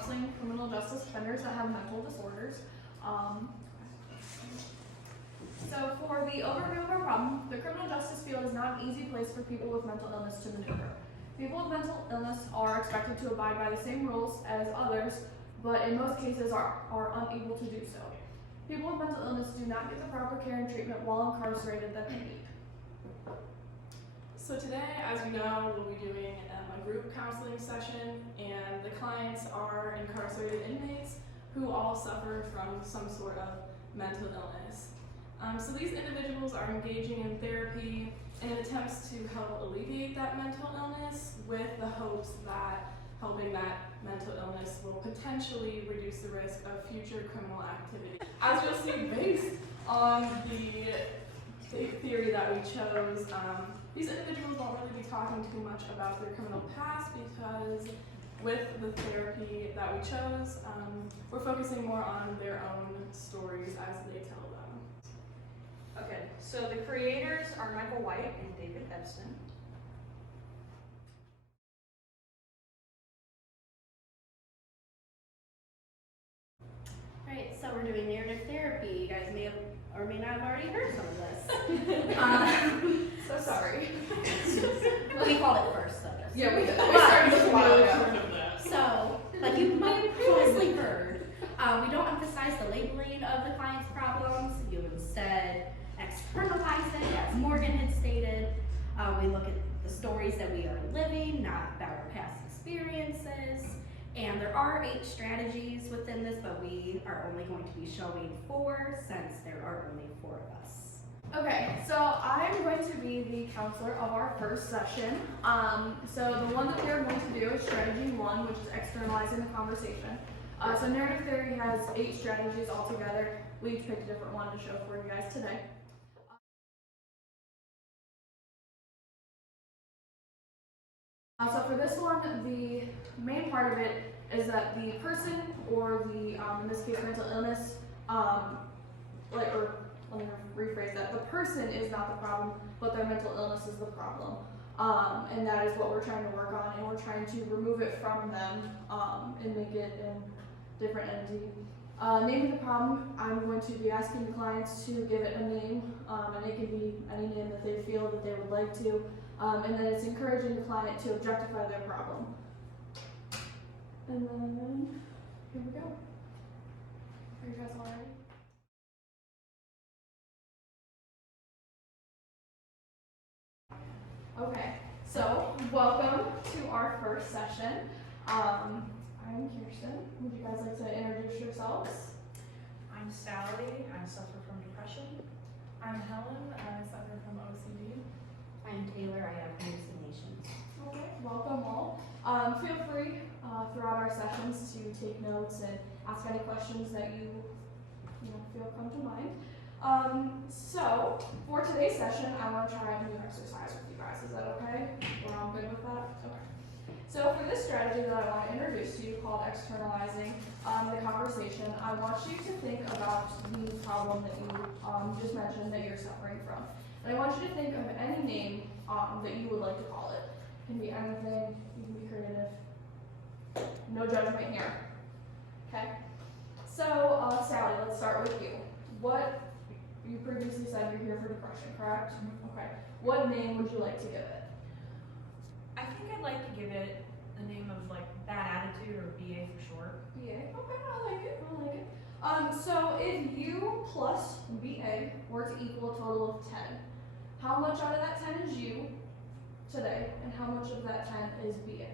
counseling criminal justice offenders that have mental disorders. So for the overview of our problem, the criminal justice field is not an easy place for people with mental illness to maneuver. People with mental illness are expected to abide by the same rules as others, but in most cases are unable to do so. People with mental illness do not get the proper care and treatment while incarcerated that they need. So today, as we know, we'll be doing a group counseling session, and the clients are incarcerated inmates who all suffer from some sort of mental illness. So these individuals are engaging in therapy in attempts to help alleviate that mental illness with the hopes that helping that mental illness will potentially reduce the risk of future criminal activity. As you'll see, based on the theory that we chose, these individuals won't really be talking too much about their criminal past because with the therapy that we chose, we're focusing more on their own stories as they tell them. Okay, so the creators are Michael White and David Epstein. Alright, so we're doing narrative therapy. You guys may have or may not have already heard some of this. So sorry. We called it first, though. Yeah, we did. But- We started with a while ago. So, like you might have previously heard, we don't emphasize the labeling of the client's problems. You instead externalize it, as Morgan had stated. We look at the stories that we are living, not about our past experiences. And there are 8 strategies within this, but we are only going to be showing 4 since there are only 4 of us. Okay, so I'm going to be the counselor of our first session. So the one that we are going to do is strategy 1, which is externalizing the conversation. So narrative theory has 8 strategies altogether. We each picked a different one to show for you guys today. So for this one, the main part of it is that the person or the, in this case, mental illness, let me rephrase that. The person is not the problem, but their mental illness is the problem. And that is what we're trying to work on, and we're trying to remove it from them and make it a different entity. Naming the problem, I'm going to be asking the clients to give it a name, and it can be any name that they feel that they would like to. And then it's encouraging the client to objectify their problem. And then, here we go. Are you guys all ready? Okay, so welcome to our first session. I'm Kirsten. Would you guys like to introduce yourselves? I'm Sally. I suffer from depression. I'm Helen, I suffer from OCD. I'm Taylor, I have hallucinations. Okay, welcome all. Feel free throughout our sessions to take notes and ask any questions that you feel come to mind. So for today's session, I want to try a new exercise with you guys. Is that okay? We're all good with that? Okay. So for this strategy that I want to introduce to you called externalizing the conversation, I want you to think about the problem that you just mentioned that you're suffering from. And I want you to think of any name that you would like to call it. It can be anything, you can be creative. No judgment here. Okay? So, Sally, let's start with you. What, you previously said you're here for depression, correct? Mm-hmm. Okay. What name would you like to give it? I think I'd like to give it the name of like bad attitude or BA for short. BA? Okay, I like it. I like it. So if you plus BA were to equal a total of 10, how much out of that 10 is you today, and how much of that 10 is BA?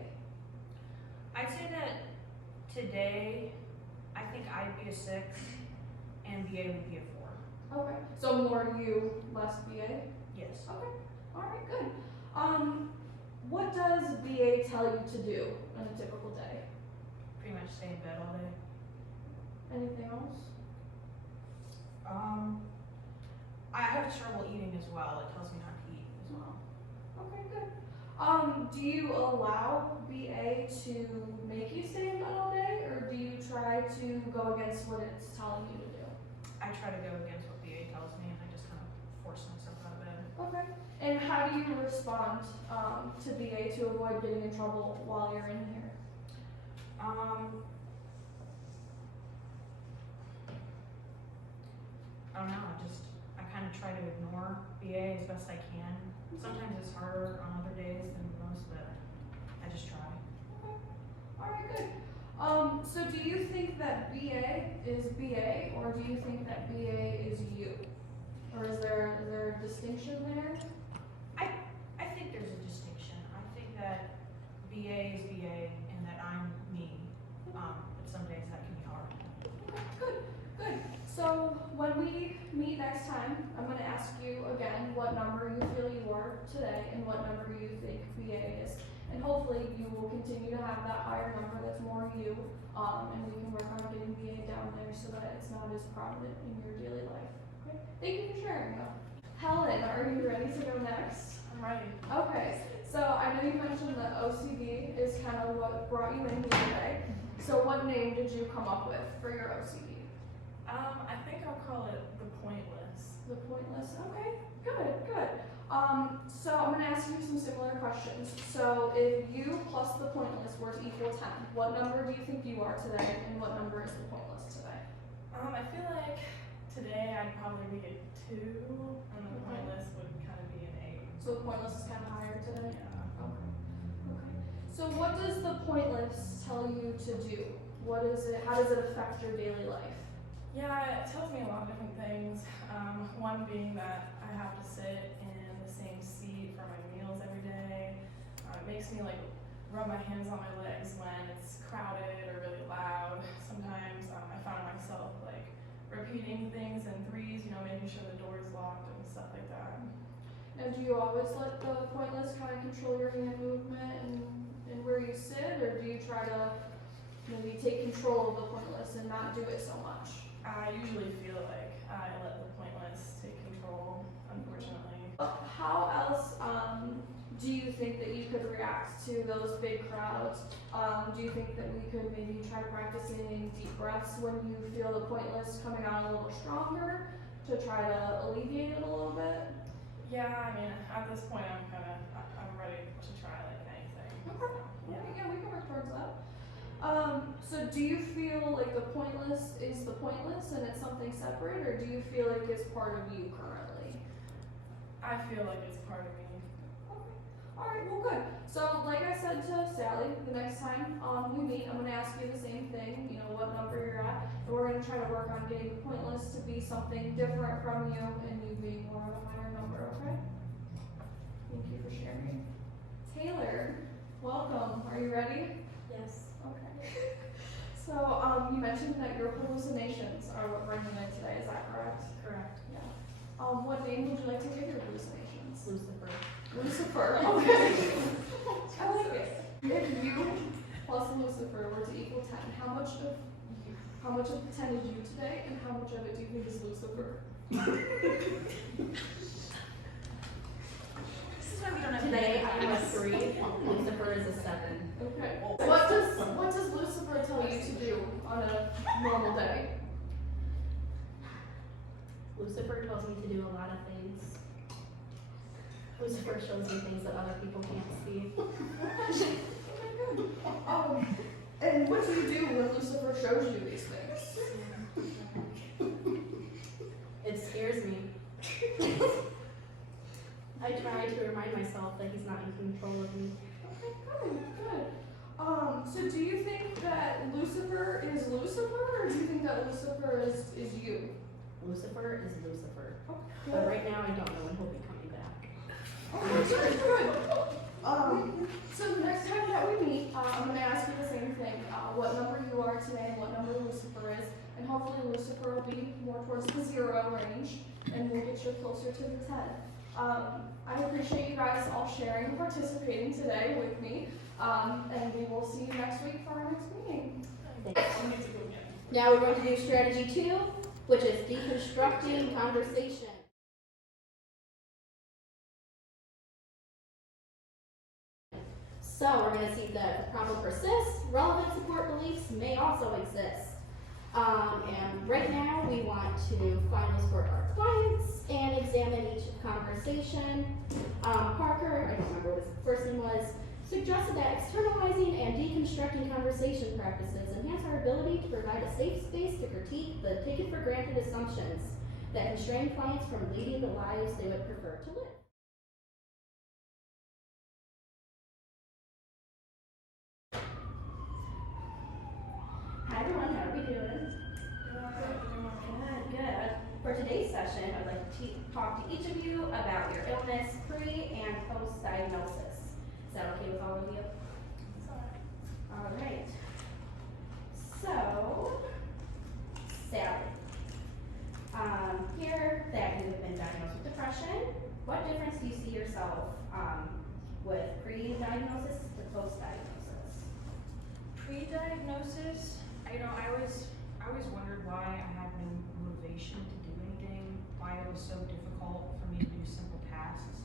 I'd say that today, I think I'd be a 6 and BA would be a 4. Okay, so more you, less BA? Yes. Okay, alright, good. What does BA tell you to do on a typical day? Pretty much stay in bed all day. Anything else? I have trouble eating as well. It tells me not to eat as well. Okay, good. Do you allow BA to make you stay in bed all day, or do you try to go against what it's telling you to do? I try to go against what BA tells me and I just kind of force myself out of bed. Okay. And how do you respond to BA to avoid getting in trouble while you're in here? I don't know, I kind of try to ignore BA as best I can. Sometimes it's harder on other days than most, but I just try. Alright, good. So do you think that BA is BA, or do you think that BA is you? Or is there a distinction there? I think there's a distinction. I think that BA is BA and that I'm me. But some days that can be hard. Good, good. So when we meet next time, I'm going to ask you again what number you feel you are today and what number you think BA is. And hopefully you will continue to have that higher number that's more you, and we can work on getting BA down there so that it's not as prominent in your daily life. Okay? Thank you for sharing though. Helen, are you ready to go next? I'm ready. Okay, so I know you mentioned that OCD is kind of what brought you in here today. So what name did you come up with for your OCD? I think I'll call it the pointless. The pointless. Okay, good, good. So I'm going to ask you some similar questions. So if you plus the pointless were to equal 10, what number do you think you are today, and what number is the pointless today? I feel like today I'd probably be a 2, and the pointless would kind of be an 8. So the pointless is kind of higher today? Yeah. Okay. Okay. So what does the pointless tell you to do? What is it? How does it affect your daily life? Yeah, it tells me a lot of different things. One being that I have to sit in the same seat for my meals every day. It makes me like rub my hands on my legs when it's crowded or really loud. Sometimes I find myself like repeating things in threes, making sure the door is locked and stuff like that. And do you always let the pointless kind of control your hand movement and where you sit, or do you try to maybe take control of the pointless and not do it so much? I usually feel like I let the pointless take control, unfortunately. How else do you think that you could react to those big crowds? Do you think that we could maybe try practicing deep breaths when you feel the pointless coming out a little stronger to try to alleviate it a little bit? Yeah, I mean, at this point I'm ready to try like anything. Okay. So, Yeah, we can work towards that. So do you feel like the pointless is the pointless and it's something separate, or do you feel like it's part of you currently? I feel like it's part of me. Okay. Alright, well good. So like I said to Sally, the next time we meet, I'm going to ask you the same thing, what number you're at, and we're going to try to work on getting the pointless to be something different from you and you being more of a higher number, okay? Thank you for sharing. Taylor, welcome. Are you ready? Yes. Okay. So, you mentioned that your hallucinations are what bring you in today, is that correct? Correct. Yeah. What name would you like to give your hallucinations? Lucifer. Lucifer, okay. I like it. If you plus Lucifer were to equal 10, how much of the 10 is you today, and how much of it do you think is Lucifer? This is why we don't have Today I'm a 3, Lucifer is a 7. Okay. What does Lucifer tell you to do on a normal day? Lucifer tells me to do a lot of things. Lucifer shows me things that other people can't see. And what do you do when Lucifer shows you these things? It scares me. I try to remind myself that he's not in control of me. Okay, good, good. So do you think that Lucifer is Lucifer, or do you think that Lucifer is you? Lucifer is Lucifer. Okay. But right now I don't know when he'll be coming back. Okay, good, good. So the next time that we meet, I'm going to ask you the same thing, what number you are today and what number Lucifer is, and hopefully Lucifer will be more towards the 0 range, and we'll get you closer to the 10. I appreciate you guys all sharing and participating today with me, and we will see you next week for our next meeting. I need to go again. Now we're going to do strategy 2, which is deconstructing conversation. So we're going to see that the problem persists. Relevant support beliefs may also exist. And right now we want to find those for our clients and examine each conversation. Parker, I don't remember what his first name was, suggested that externalizing and deconstructing conversation practices enhance our ability to provide a safe space to critique the taken for granted assumptions that constrain clients from leading the lives they would prefer to live. Hi everyone, how are we doing? Good. For today's session, I'd like to talk to each of you about your illness pre- and post-diagnosis. Is that okay with all of you? All right. So, Sally, here that you have been diagnosed with depression, what difference do you see yourself with pre-diagnosis to post-diagnosis? Pre-diagnosis, I always wondered why I had no motivation to do anything, why it was so difficult for me to do simple tasks,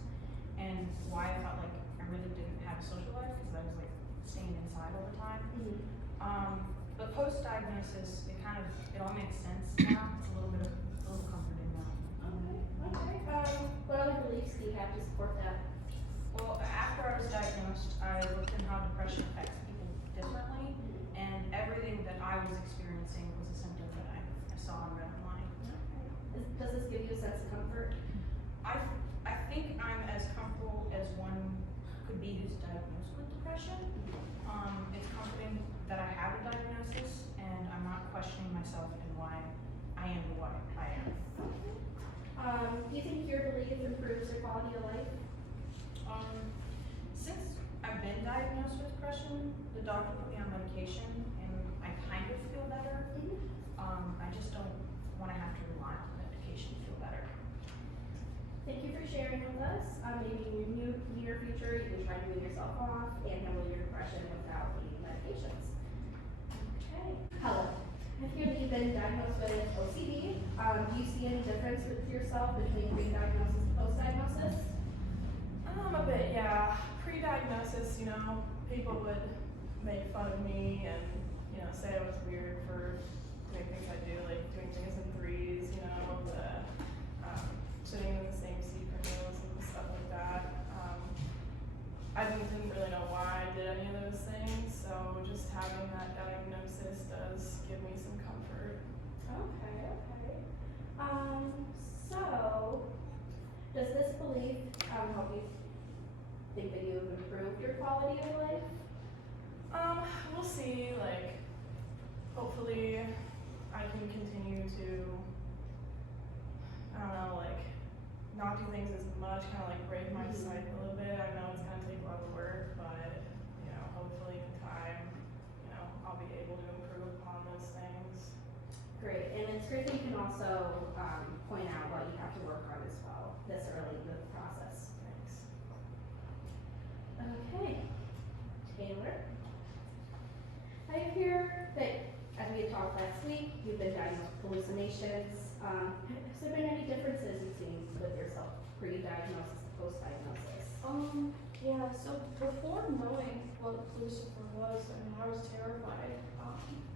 and why I felt like I really didn't have a social life because I was like staying inside all the time. But post-diagnosis, it all makes sense now. It's a little comforting now. Okay. What other beliefs do you have to support that? Well, after I was diagnosed, I looked into how depression affects people differently, and everything that I was experiencing was a symptom that I saw and read online. Does this give you a sense of comfort? I think I'm as comfortable as one could be who's diagnosed with depression. It's comforting that I have a diagnosis, and I'm not questioning myself and why I am the way I am. Do you think your belief improves your quality of life? Since I've been diagnosed with depression, the doctor put me on medication, and I kind of feel better. I just don't want to have to rely on medication to feel better. Thank you for sharing with us. Maybe in your near future, you can try to wean yourself off and handle your depression without needing medications. Okay. Helen, I hear that you've been diagnosed with OCD. Do you see any difference with yourself between pre-diagnosis and post-diagnosis? A bit, yeah. Pre-diagnosis, people would make fun of me and, say I was weird for doing things I do, like doing things in threes, sitting in the same seat for meals and stuff like that. I didn't really know why I did any of those things, so just having that diagnosis does give me some comfort. Okay. So, does this belief help you think that you've improved your quality of life? We'll see, hopefully I can continue to, not do things as much, break my cycle a bit. I know it's gonna take a lot of work, but, hopefully in time, I'll be able to improve upon those things. Great, and it's great that you can also point out what you have to work on as well this early in the process. Thanks. Okay, Taylor. I hear that, as we had talked last week, you've been diagnosed with hallucinations. Has there been any differences you've seen with yourself pre-diagnosis to post-diagnosis? Yeah, so before knowing what Lucifer was, I was terrified.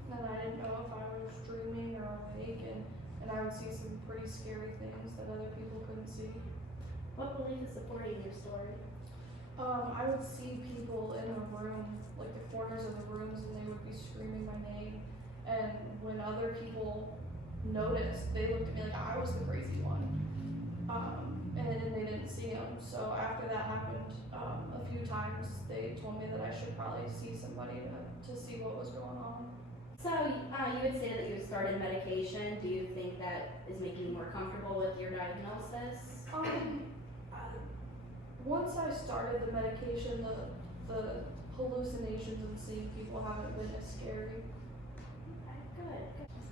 And I didn't know if I was dreaming or awake, and I would see some pretty scary things that other people couldn't see. What belief is supporting your story? I would see people in a room, like the corners of the rooms, and they would be screaming my name. And when other people noticed, they looked at me like I was the crazy one. And they didn't see them. So after that happened a few times, they told me that I should probably see somebody to see what was going on. So you would say that you started medication. Do you think that is making you more comfortable with your diagnosis? Once I started the medication, the hallucinations and seeing people haven't been as scary. Okay, good.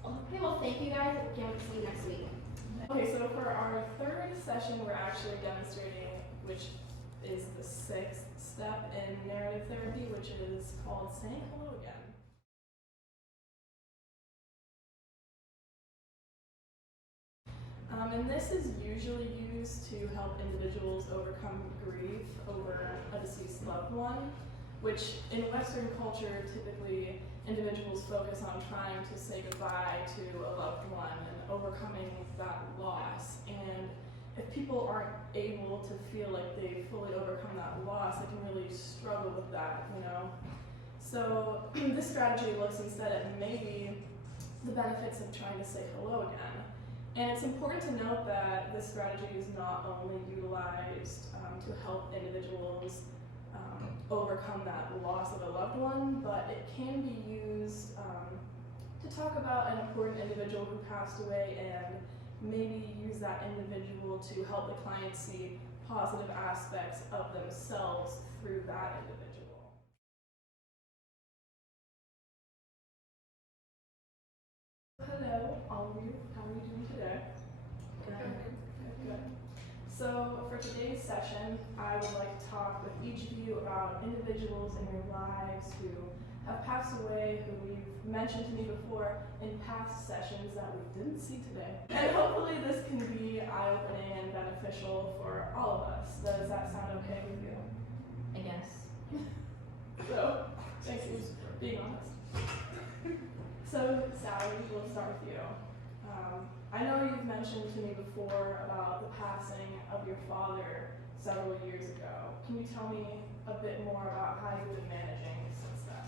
Okay, well, thank you guys. I can't wait to see you next week. Okay, so for our third session, we're actually demonstrating, which is the sixth step in narrative therapy, which is called saying hello again. And this is usually used to help individuals overcome grief over a deceased loved one, which in Western culture, typically individuals focus on trying to say goodbye to a loved one and overcoming that loss. And if people aren't able to feel like they fully overcome that loss, they can really struggle with that, So this strategy looks instead at maybe the benefits of trying to say hello again. And it's important to note that this strategy is not only utilized to help individuals overcome that loss of a loved one, but it can be used to talk about an important individual who passed away and maybe use that individual to help the client see positive aspects of themselves through that individual. Hello, all of you. How are you doing today? Good. So for today's session, I would like to talk with each of you about individuals in your lives who have passed away, who you've mentioned to me before in past sessions that we didn't see today. And hopefully this can be eye-opening and beneficial for all of us. Does that sound okay with you? I guess. So, thanks for being honest. So, Sally, we'll start with you. I know you've mentioned to me before about the passing of your father several years ago. Can you tell me a bit more about how you've been managing since then?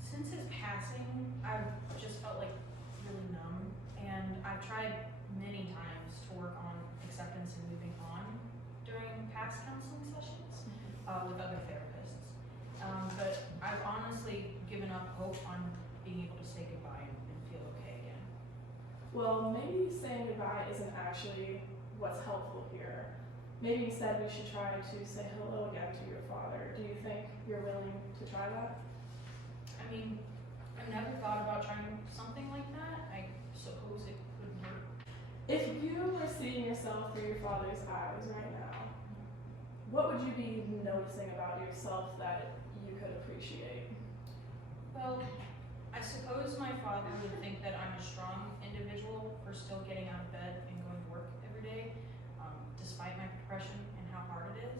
Since his passing, I've just felt like really numb, and I've tried many times to work on acceptance and moving on during past counseling sessions with other therapists. But I've honestly given up hope on being able to say goodbye and feel okay again. Well, maybe saying goodbye isn't actually what's helpful here. Maybe instead we should try to say hello again to your father. Do you think you're willing to try that? I mean, I've never thought about trying something like that. I suppose it could work. If you were seeing yourself through your father's eyes right now, what would you be noticing about yourself that you could appreciate? Well, I suppose my father would think that I'm a strong individual for still getting out of bed and going to work every day, despite my depression and how hard it is.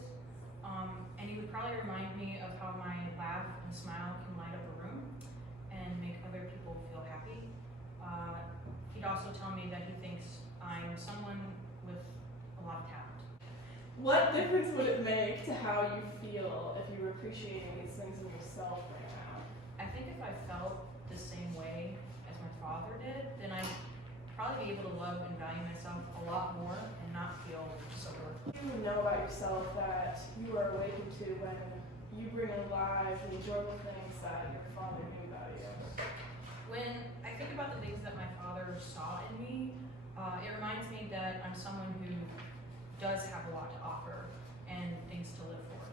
And he would probably remind me of how my laugh and smile can light up a room and make other people feel happy. He'd also tell me that he thinks I'm someone with a lot of talent. What difference would it make to how you feel if you were appreciating these things in yourself right now? I think if I felt the same way as my father did, then I'd probably be able to love and value myself a lot more and not feel so worthless. What do you know about yourself that you are awakened to when you bring alive the enjoyable things that your father knew about you? When I think about the things that my father saw in me, it reminds me that I'm someone who does have a lot to offer and things to live for.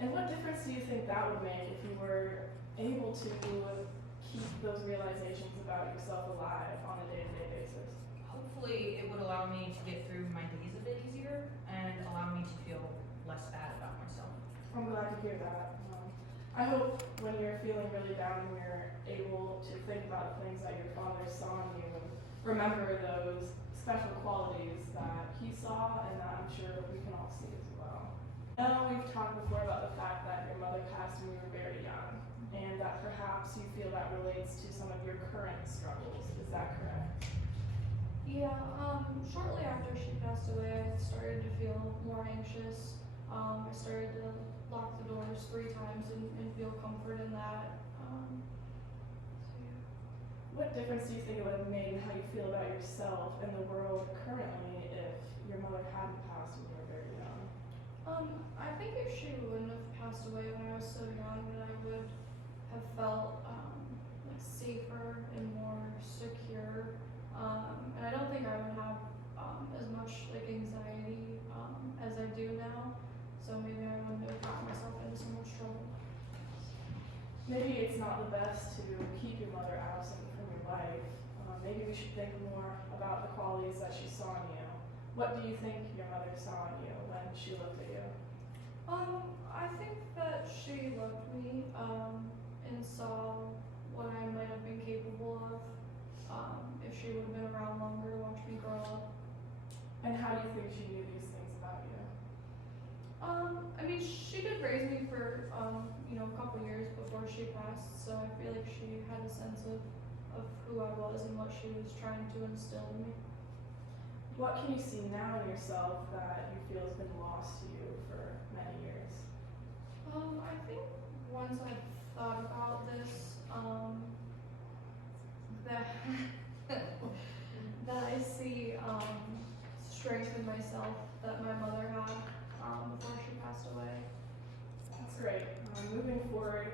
And what difference do you think that would make if you were able to keep those realizations about yourself alive on a day-to-day basis? Hopefully it would allow me to get through my days a bit easier and allow me to feel less bad about myself. I'm glad to hear that. I hope when you're feeling really down, you're able to think about the things that your father saw in you and remember those special qualities that he saw and that I'm sure we can all see as well. I know we've talked before about the fact that your mother passed when you were very young, and that perhaps you feel that relates to some of your current struggles. Is that correct? Yeah, shortly after she passed away, I started to feel more anxious. I started to lock the doors 3 times and feel comfort in that. What difference do you think it would have made in how you feel about yourself and the world currently if your mother hadn't passed when you were very young? I think if she wouldn't have passed away when I was so young, then I would have felt like safer and more secure. And I don't think I would have as much like anxiety as I do now. So maybe I wouldn't have gotten myself into so much trouble. Maybe it's not the best to keep your mother absent from your life. Maybe we should think more about the qualities that she saw in you. What do you think your mother saw in you when she looked at you? I think that she loved me and saw what I might have been capable of if she would have been around longer to watch me grow up. And how do you think she knew these things about you? I mean, she did raise me for a couple years before she passed, so I feel like she had a sense of who I was and what she was trying to instill in me. What can you see now in yourself that you feel has been lost to you for many years? I think once I've thought about this, strength in myself that my mother had before she passed away. That's great. Moving forward,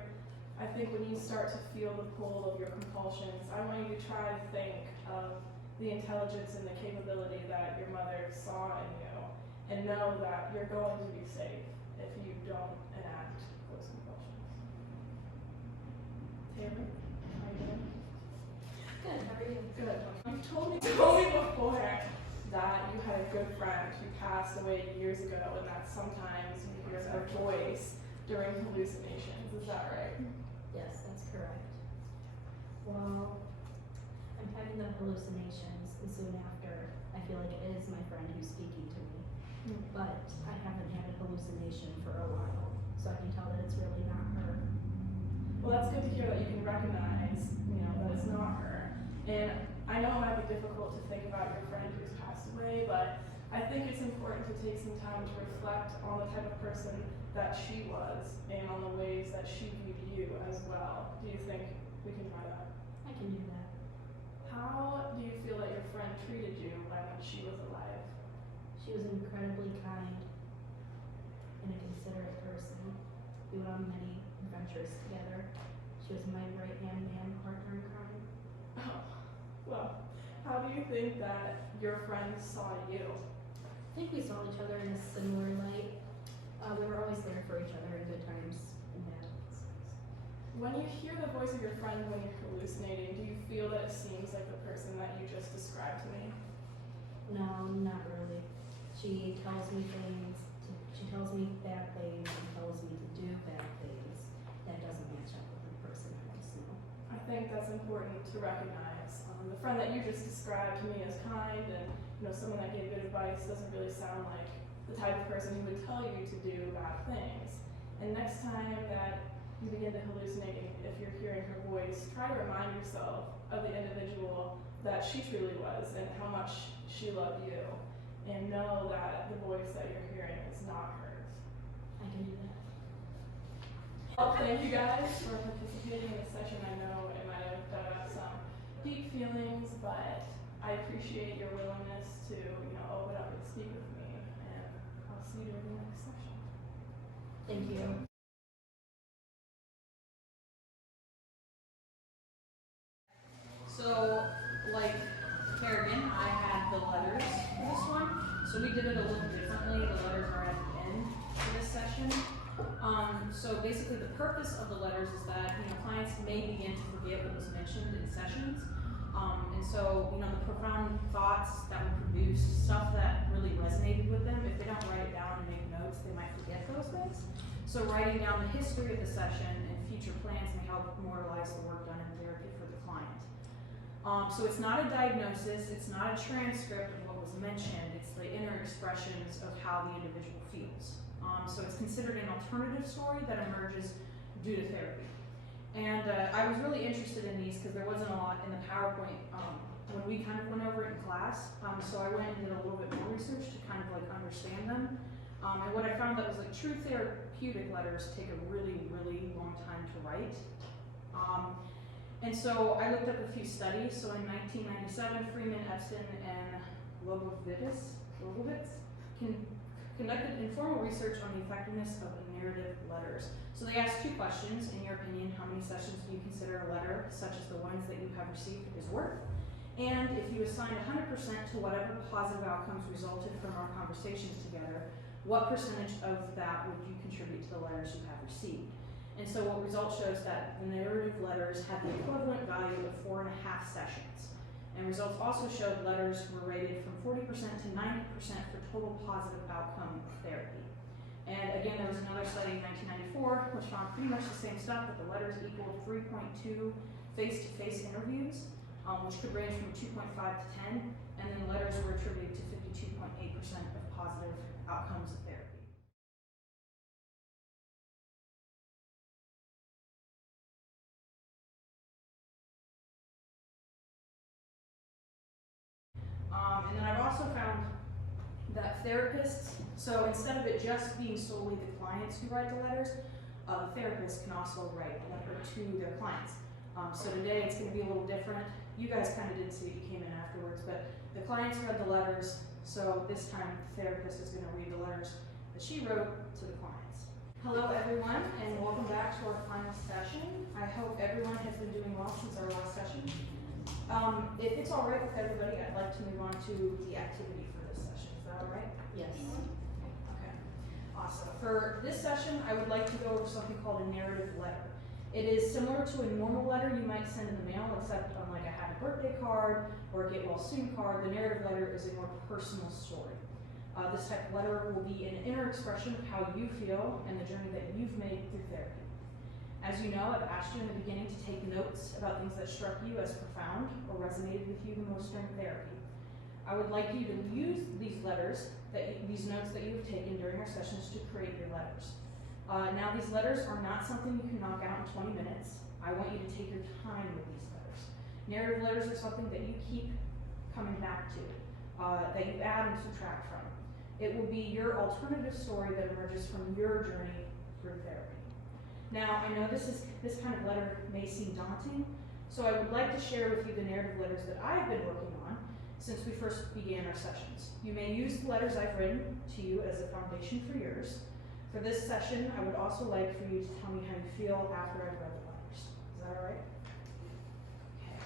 I think when you start to feel the pull of your compulsions, I want you to try to think of the intelligence and the capability that your mother saw in you, and know that you're going to be safe if you don't enact those compulsions. Taylor, how are you doing? Good, how are you? Good. You told me before that you had a good friend who passed away years ago, and that sometimes you hear her voice during hallucinations. Is that right? Yes, that's correct. Well, I'm having the hallucinations, and soon after, I feel like it is my friend who's speaking to me. But I haven't had a hallucination for a while, so I can tell that it's really not her. Well, that's good to hear that you can recognize, that it's not her. And I know it might be difficult to think about your friend who's passed away, but I think it's important to take some time to reflect on the type of person that she was and on the ways that she viewed you as well. Do you think we can try that? I can do that. How do you feel that your friend treated you when she was alive? She was incredibly kind and a considerate person. We went on many adventures together. She was my right-hand man partner in crime. Oh, well, how do you think that your friend saw you? I think we saw each other in a similar light. We were always there for each other in good times and bad. When you hear the voice of your friend when you're hallucinating, do you feel that it seems like the person that you just described to me? No, not really. She tells me things, she tells me bad things and tells me to do bad things. That doesn't match up with the person I once knew. I think that's important to recognize. The friend that you just described to me as kind and someone that gave good advice doesn't really sound like the type of person who would tell you to do bad things. And next time that you begin to hallucinate, if you're hearing her voice, try to remind yourself of the individual that she truly was and how much she loved you. And know that the voice that you're hearing is not hers. I can do that. Well, thank you guys for participating in this session. I know it might have dug up some deep feelings, but I appreciate your willingness to, open up and speak with me. And I'll see you in the next session. Thank you. So, like Kerrigan, I had the letters for this one. So we did it a little differently. The letters are at the end for this session. So basically the purpose of the letters is that, clients may begin to forget what was mentioned in sessions. And so, the profound thoughts that were produced, stuff that really resonated with them, if they don't write it down and make notes, they might forget those things. So writing down the history of the session and future plans may help memorialize the work done in therapy for the client. So it's not a diagnosis, it's not a transcript of what was mentioned, it's the inner expressions of how the individual feels. So it's considered an alternative story that emerges due to therapy. And I was really interested in these because there wasn't a lot in the PowerPoint when we kind of went over it in class. So I went and did a little bit more research to kind of understand them. And what I found that was true therapeutic letters take a really, really long time to write. And so I looked up a few studies. So in 1997, Freeman, Epstein, and Lobovitz conducted informal research on the effectiveness of narrative letters. So they asked two questions. In your opinion, how many sessions do you consider a letter, such as the ones that you have received, is worth? And if you assigned 100% to whatever positive outcomes resulted from our conversations together, what percentage of that would you contribute to the letters you have received? And so what results shows that the narrative letters had the equivalent value of 4.5 sessions. And results also showed letters were rated from 40% to 90% for total positive outcome therapy. And again, there was another study in 1994 which found pretty much the same stuff, but the letters equaled 3.2 face-to-face interviews, which could range from 2.5 to 10, and then the letters were attributed to 52.8% of positive outcomes of therapy. And then I've also found that therapists, so instead of it just being solely the clients who write the letters, the therapist can also write a letter to their clients. So today it's going to be a little different. You guys kind of didn't see it, you came in afterwards, but the clients read the letters, So this time, the therapist is going to read the letters that she wrote to the clients. Hello everyone, and welcome back to our final session. I hope everyone has been doing well since our last session. If it's all right with everybody, I'd like to move on to the activity for this session. Is that all right? Yes. Okay, awesome. For this session, I would like to go over something called a narrative letter. It is similar to a normal letter you might send in the mail, except unlike a happy birthday card or a get well soon card, the narrative letter is a more personal story. This type of letter will be an inner expression of how you feel and the journey that you've made through therapy. As you know, I've asked you in the beginning to take notes about things that struck you as profound or resonated with you the most during therapy. I would like you to use these notes that you have taken during our sessions to create your letters. Now, these letters are not something you can knock out in 20 minutes. I want you to take your time with these letters. Narrative letters are something that you keep coming back to, that you add and subtract from. It will be your alternative story that emerges from your journey through therapy. Now, I know this kind of letter may seem daunting, so I would like to share with you the narrative letters that I've been working on since we first began our sessions. You may use the letters I've written to you as a foundation for yours. For this session, I would also like for you to tell me how you feel after I've read the letters. Is that all right? Okay.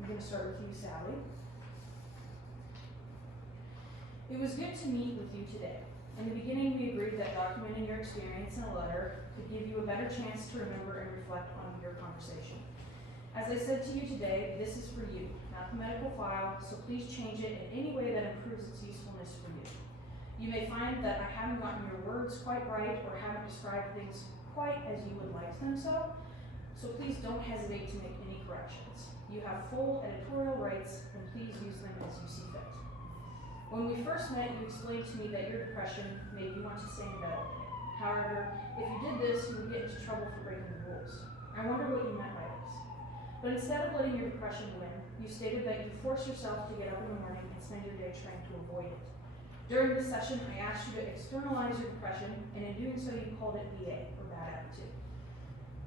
I'm going to start with you, Sally. It was good to meet with you today. In the beginning, we agreed that documenting your experience in a letter could give you a better chance to remember and reflect on your conversation. As I said to you today, this is for you, not the medical file, so please change it in any way that improves its usefulness for you. You may find that I haven't gotten your words quite right or haven't described things quite as you would like them so please don't hesitate to make any corrections. You have full editorial rights, and please use them as you see fit. When we first met, you explained to me that your depression made you want to stay in bed all day. However, if you did this, you would get into trouble for breaking the rules. I wonder what you meant by this. But instead of letting your depression win, you stated that you force yourself to get up in the morning and spend your day trying to avoid it. During this session, I asked you to externalize your depression, and in doing so, you called it BA, or bad attitude.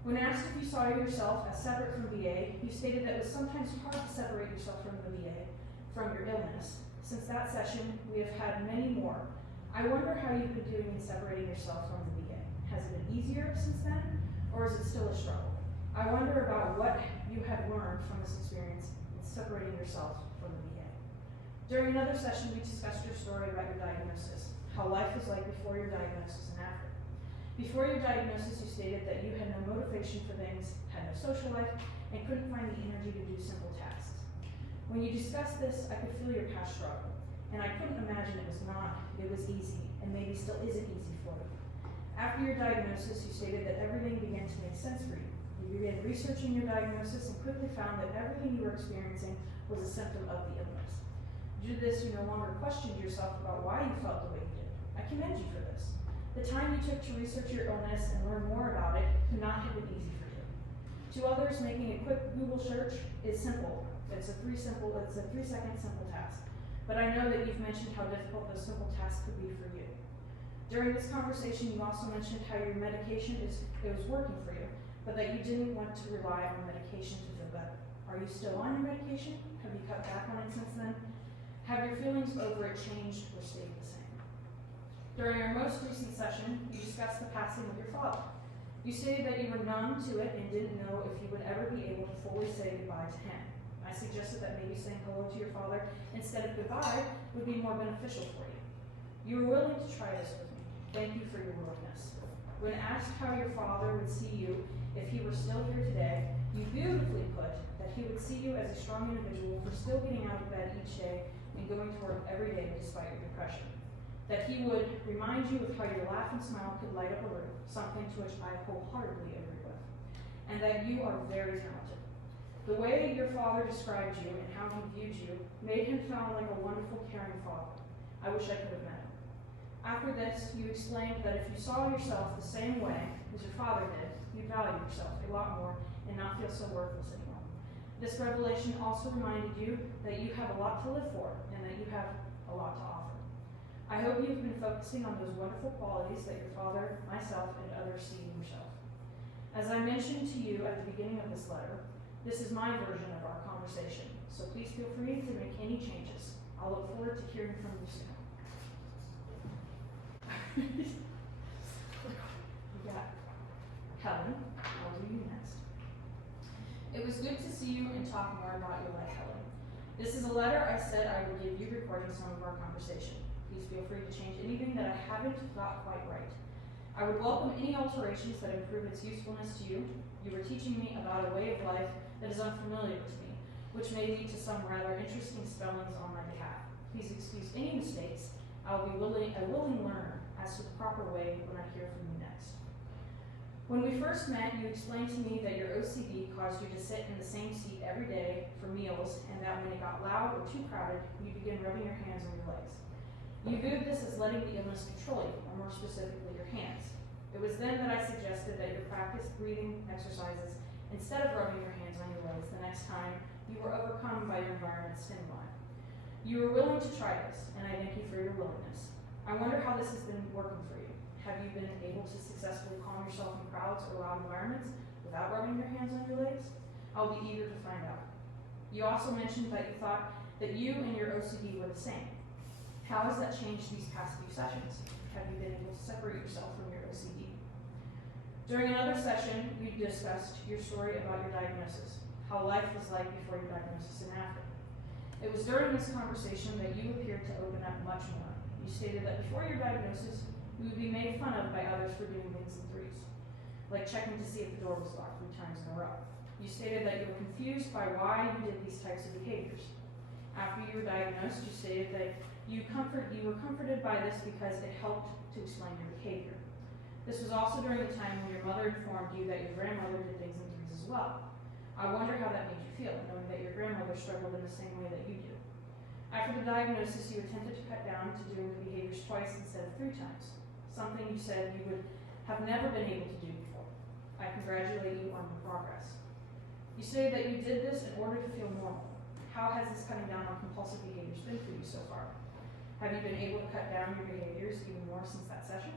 When asked if you saw yourself as separate from BA, you stated that it was sometimes hard to separate yourself from the BA, from your illness. Since that session, we have had many more. I wonder how you've been doing in separating yourself from the BA. Has it been easier since then, or is it still a struggle? I wonder about what you have learned from this experience in separating yourself from the BA. During another session, we discussed your story about your diagnosis, how life was like before your diagnosis and after. Before your diagnosis, you stated that you had no motivation for things, had no social life, and couldn't find the energy to do simple tasks. When you discussed this, I could feel your past struggle, and I couldn't imagine it was easy, and maybe still isn't easy for you. After your diagnosis, you stated that everything began to make sense for you. You began researching your diagnosis and quickly found that everything you were experiencing was a symptom of the illness. Due to this, you no longer questioned yourself about why you felt the way you did. I commend you for this. The time you took to research your illness and learn more about it could not have been easy for you. To others, making a quick Google search is simple. It's a 3-second simple task. But I know that you've mentioned how difficult those simple tasks could be for you. During this conversation, you also mentioned how your medication was working for you, but that you didn't want to rely on medication to feel better. Are you still on your medication? Have you cut back on it since then? Have your feelings over it changed or stayed the same? During our most recent session, you discussed the passing of your father. You stated that you were numb to it and didn't know if you would ever be able to fully say goodbye to him. I suggested that maybe saying hello to your father instead of goodbye would be more beneficial for you. You were willing to try this with me. Thank you for your willingness. When asked how your father would see you if he were still here today, you beautifully put that he would see you as a strong individual for still getting out of bed each day and going to work every day despite your depression. That he would remind you of how your laugh and smile could light up a room, something to which I wholeheartedly agree with. And that you are very talented. The way your father described you and how he viewed you made him sound like a wonderful, caring father. I wish I could have met him. After this, you explained that if you saw yourself the same way as your father did, you'd value yourself a lot more and not feel so worthless anymore. This revelation also reminded you that you have a lot to live for and that you have a lot to offer. I hope you've been focusing on those wonderful qualities that your father, myself, and others see in yourself. As I mentioned to you at the beginning of this letter, this is my version of our conversation, so please feel free to make any changes. I'll look forward forward to hearing from you soon. We got Helen. I'll do you next. It was good to see you and talk more about your life, Helen. This is a letter I said I would give you recording some of our conversation. Please feel free to change anything that I haven't got quite right. I would welcome any alterations that improve its usefulness to you. You were teaching me about a way of life that is unfamiliar to me, which may lead to some rather interesting spellings on my behalf. Please excuse any mistakes. I will be a willing learner as to the proper way when I hear from you next. When we first met, you explained to me that your OCD caused you to sit in the same seat every day for meals, and that when it got loud or too crowded, you began rubbing your hands on your legs. You viewed this as letting the illness control you, or more specifically, your hands. It was then that I suggested that you practice breathing exercises instead of rubbing your hands on your legs the next time you were overcome by your environment's stimuli. You were willing to try this, and I thank you for your willingness. I wonder how this has been working for you. Have you been able to successfully calm yourself in crowds or loud environments without rubbing your hands on your legs? I'll be eager to find out. You also mentioned that you thought that you and your OCD were the same. How has that changed these past few sessions? Have you been able to separate yourself from your OCD? During another session, you discussed your story about your diagnosis, how life was like before your diagnosis and after. It was during this conversation that you appeared to open up much more. You stated that before your diagnosis, you would be made fun of by others for doing things in threes, like checking to see if the door was locked 3 times in a row. You stated that you were confused by why you did these types of behaviors. After you were diagnosed, you stated that you were comforted by this because it helped to explain your behavior. This was also during the time when your mother informed you that your grandmother did things in threes as well. I wonder how that made you feel, knowing that your grandmother struggled in the same way that you do. After the diagnosis, you attempted to cut down to doing the behaviors twice instead of 3 times, something you said you would have never been able to do before. I congratulate you on your progress. You stated that you did this in order to feel normal. How has this cutting down on compulsive behaviors been for you so far? Have you been able to cut down your behaviors even more since that session?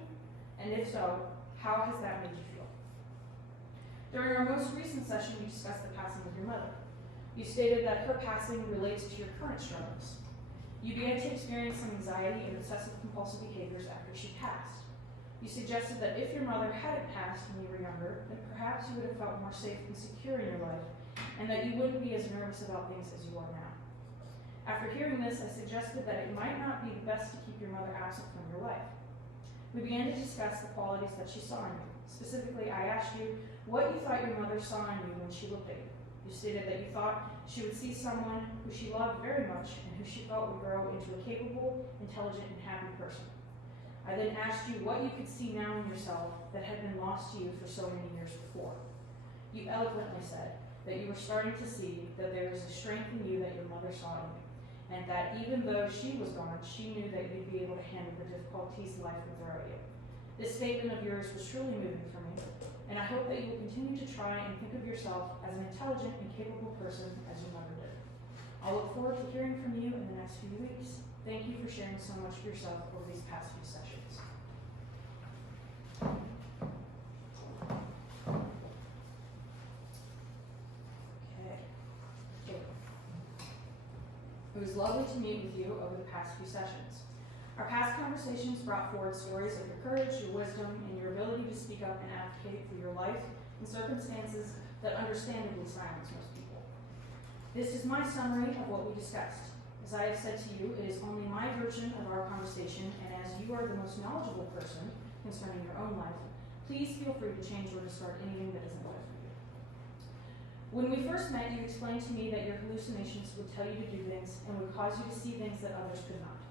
And if so, how has that made you feel? During our most recent session, you discussed the passing of your mother. You stated that her passing relates to your current struggles. You began to experience some anxiety and obsessive compulsive behaviors after she passed. You suggested that if your mother hadn't passed when you were younger, then perhaps you would have felt more safe and secure in your life, and that you wouldn't be as nervous about things as you are now. After hearing this, I suggested that it might not be the best to keep your mother absent from your life. We began to discuss the qualities that she saw in you. Specifically, I asked you what you thought your mother saw in you when she looked at you. You stated that you thought she would see someone who she loved very much and who she felt would grow into a capable, intelligent, and happy person. I then asked you what you could see now in yourself that had been lost to you for so many years before. You eloquently said that you were starting to see that there was a strength in you that your mother saw in you, and that even though she was gone, she knew that you'd be able to handle the difficulties life would throw at you. This statement of yours was truly moving for me, and I hope that you will continue to try and think of yourself as an intelligent and capable person as your mother did. I'll look forward to hearing from you in the next few weeks. Thank you for sharing so much of yourself over these past few sessions. Okay. It was lovely to meet with you over the past few sessions. Our past conversations brought forward stories of your courage, your wisdom, and your ability to speak up and advocate for your life in circumstances that understandably silence most people. This is my summary of what we discussed. As I have said to you, it is only my version of our conversation, and as you are the most knowledgeable person concerning your own life, please feel free to change or discard anything that isn't right for you. When we first met, you explained to me that your hallucinations would tell you to do things and would cause you to see things that others could not.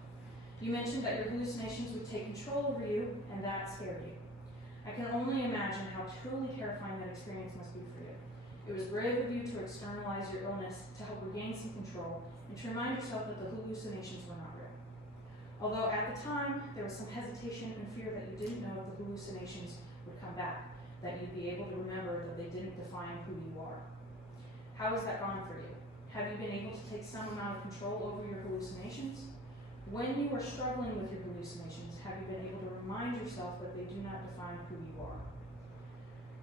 You mentioned that your hallucinations would take control over you, and that scared you. I can only imagine how truly terrifying that experience must be for you. It was brave of you to externalize your illness to help regain some control and to remind yourself that the hallucinations were not real. Although at the time, there was some hesitation and fear that you didn't know the hallucinations would come back, that you'd be able to remember that they didn't define who you are. How has that gone for you? Have you been able to take some amount of control over your hallucinations? When you are struggling with your hallucinations, have you been able to remind yourself that they do not define who you are?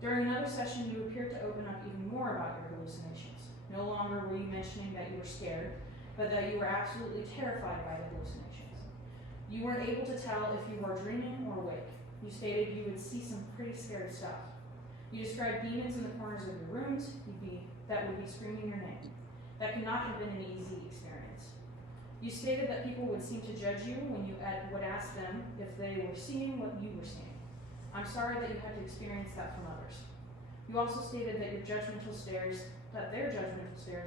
During another session, you appeared to open up even more about your hallucinations. No longer were you mentioning that you were scared, but that you were absolutely terrified by the hallucinations. You weren't able to tell if you were dreaming or awake. You stated you would see some pretty scary stuff. You described demons in the corners of your rooms that would be screaming your name. That could not have been an easy experience. You stated that people would seem to judge you when you would ask them if they were seeing what you were seeing. I'm sorry that you had to experience that from others. You also stated that their judgmental stares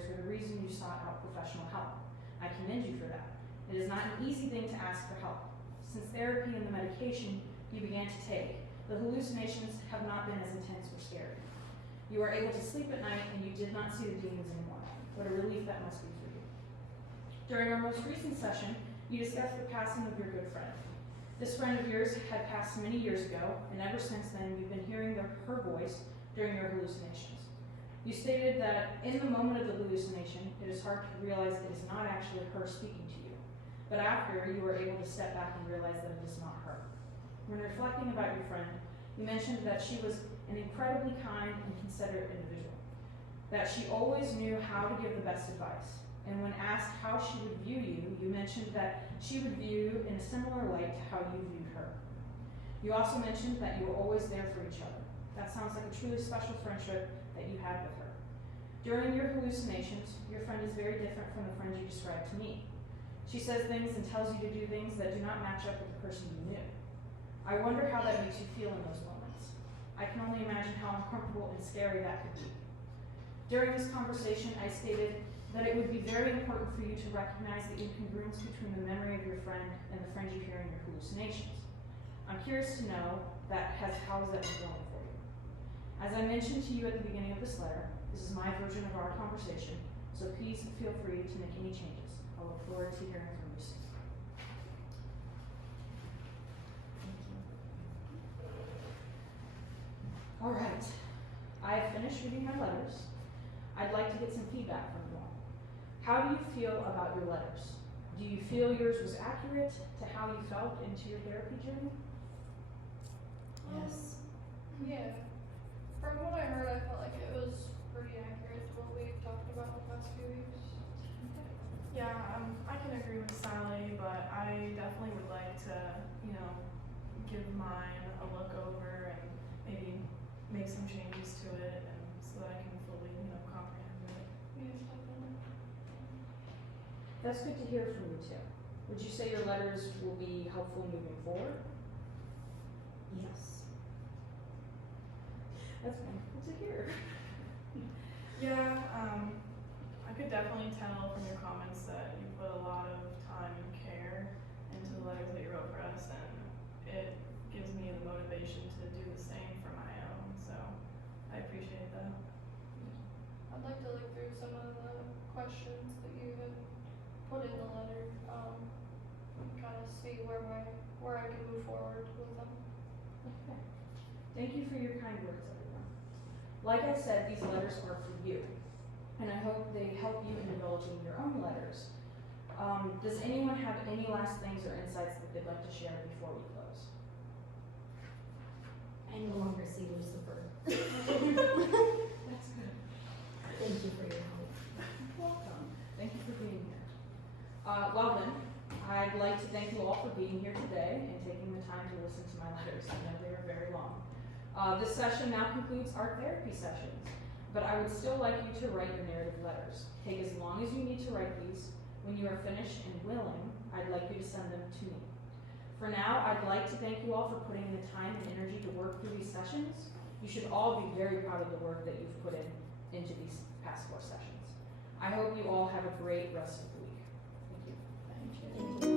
were the reason you sought out professional help. I commend you for that. It is not an easy thing to ask for help. Since therapy and the medication you began to take, the hallucinations have not been as intense or scary. You are able to sleep at night and you did not see the demons anymore. What a relief that must be for you. During our most recent session, you discussed the passing of your good friend. This friend of yours had passed many years ago, and ever since then you've been hearing her voice during your hallucinations. You stated that in the moment of the hallucination, it is hard to realize it is not actually her speaking to you. But after, you were able to step back and realize that it is not her. When reflecting about your friend, you mentioned that she was an incredibly kind and considerate individual, that she always knew how to give the best advice. And when asked how she would view you, you mentioned that she would view you in a similar light to how you viewed her. You also mentioned that you were always there for each other. That sounds like a truly special friendship that you had with her. During your hallucinations, your friend is very different from the friend you described to me. She says things and tells you to do things that do not match up with the person you knew. I wonder how that makes you feel in those moments. I can only imagine how uncomfortable and scary that could be. During this conversation, I stated that it would be very important for you to recognize the incongruence between the memory of your friend and the friend you hear in your hallucinations. I'm curious to know how has that been going for you? As I mentioned to you at the beginning of this letter, this is my version of our conversation, so please feel free to make any changes. I look forward to hearing from you soon. All right, I have finished reading my letters. I'd like to get some feedback from you all. How do you feel about your letters? Do you feel yours was accurate to how you felt into your therapy journey? Yes. Yeah. From what I heard, I felt like it was pretty accurate to what we talked about the past few weeks. Yeah, I can agree with Sally, but I definitely would like to, give mine a look over and maybe make some changes to it, and so that I can fully, comprehend it. Yes, definitely. That's good to hear from you too. Would you say your letters will be helpful moving forward? Yes. That's wonderful to hear. Yeah, I could definitely tell from your comments that you put a lot of time and care into the letters that you wrote for us, and it gives me the motivation to do the same for my own, so I appreciate that. I'd like to look through some of the questions that you had put in the letter, and kind of see where I can move forward with them. Okay. Thank you for your kind words, everyone. Like I said, these letters are for you, and I hope they help you in developing your own letters. Does anyone have any last things or insights that they'd like to share before we close? I no longer see Lucifer. That's good. Thank you for your help. Welcome. Thank you for being here. Well then, I'd like to thank you all for being here today and taking the time to listen to my letters. I know they are very long. This session now concludes our therapy sessions, but I would still like you to write your narrative letters. Take as long as you need to write these. When you are finished and willing, I'd like you to send them to me. For now, I'd like to thank you all for putting in the time and energy to work through these sessions. You should all be very proud of the work that you've put into these past 4 sessions. I hope you all have a great rest of the week. Thank you. Thank you.